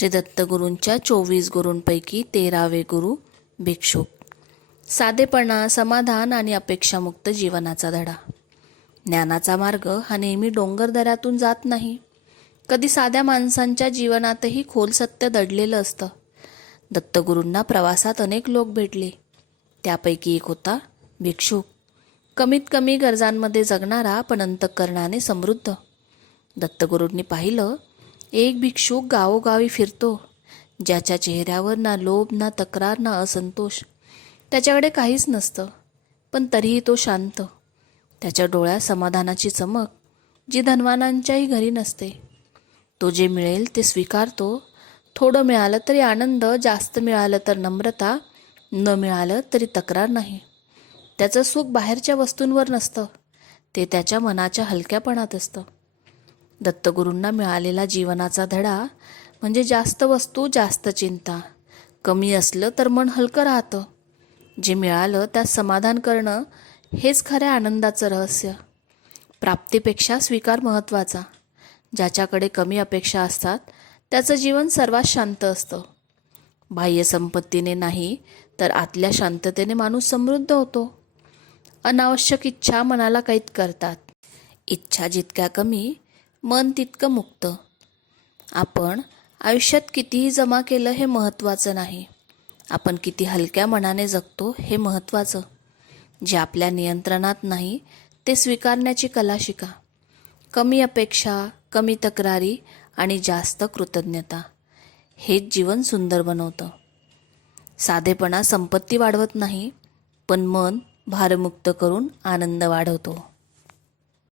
श्री दत्तगुरूंच्या चोवीस गुरूंपैकी तेरावे गुरु भिक्षुक साधेपणा समाधान आणि अपेक्षामुक्त जीवनाचा धडा. ज्ञानाचा मार्ग हा नेहमी डोंगरदऱ्यातून जात नाही. कधी साध्या माणसांच्या जीवनातही खोल सत्य दडलेलं असतं. दत्तगुरूंना प्रवासात अनेक लोक भेटले. त्यापैकी एक होता भिक्षुक कमीत कमी गरजांमध्ये जगणारा पण अंतकरणाने समृद्ध. दत्तगुरूंनी पाहिलं एक भिक्षुक गावोगावी फिरतो. ज्याच्या चेहऱ्यावर ना लोभ ना तक्रार ना असंतोष. त्याच्याकडे काहीच नसतं पण तरीही तो शांत. त्याच्या डोळ्यात समाधानाची चमक जी धनवानांच्याही घरी नसते. तो जे मिळेल ते स्वीकारतो. थोडं मिळालं तरी आनंद जास्त मिळालं तर नम्रता न मिळालं तरी तक्रार नाही. त्याचं सुख बाहेरच्या वस्तूंवर नसतं. ते त्याच्या मनाच्या हलक्यापणात असतं. दत्तगुरूंना मिळालेला जीवनाचा धडा म्हणजे जास्त वस्तू जास्त चिंता. कमी असलं तर मन हलकं राहतं. जे मिळालं त्यात समाधान करणं हेच खऱ्या आनंदाचं रहस्य. प्राप्तीपेक्षा स्वीकार महत्त्वाचा. ज्याच्याकडे कमी अपेक्षा असतात त्याचं जीवन सर्वात शांत असतं. बाह्य संपत्तीने नाही तर आतल्या शांततेने माणूस समृद्ध होतो. अनावश्यक इच्छा मनाला कैद करतात. इच्छा जितक्या कमी मन तितकं मुक्त. आपण आयुष्यात कितीही जमा केलं हे महत्त्वाचं नाही. आपण किती हलक्या मनाने जगतो हे महत्त्वाचं. जे आपल्या नियंत्रणात नाही ते स्वीकारण्याची कला शिका. कमी अपेक्षा कमी तक्रारी आणि जास्त कृतज्ञता. हेच जीवन सुंदर बनवतं. साधेपणा संपत्ती वाढवत नाही पण मन भारमुक्त करून आनंद वाढवतो.